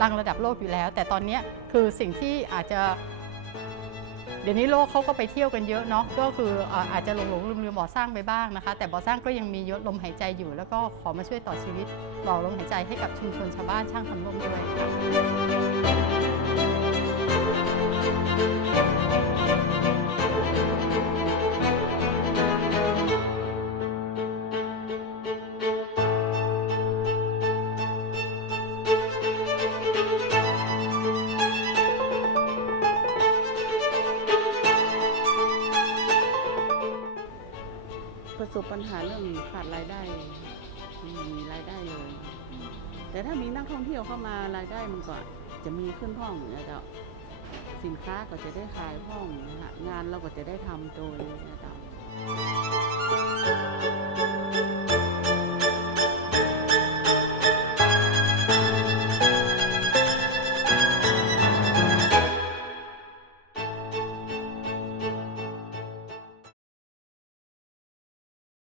ดังระดับโลกอยู่แล้ว แต่ตอนนี้คือสิ่งที่อาจจะ เดี๋ยวนี้โลกเขาก็ไปเที่ยวกันเยอะเนาะก็คืออาจจะหลงหลงลืมลืมบ่อสร้างไปบ้างนะคะ แต่บ่อสร้างก็ยังมียศลมหายใจอยู่ แล้วก็ขอมาช่วยต่อชีวิตต่อลมหายใจให้กับชุมชนชาวบ้านช่างทำร่มด้วยค่ะ ประสบปัญหาเรื่องขาดรายได้ไม่มีรายได้เลย แต่ถ้ามีนักท่องเที่ยวเข้ามารายได้มันก็จะมีขึ้นพ่องนะเจ้าสินค้าก็จะได้ขายพ่องนะฮะงานเราก็จะได้ทำโดยนะเจ้า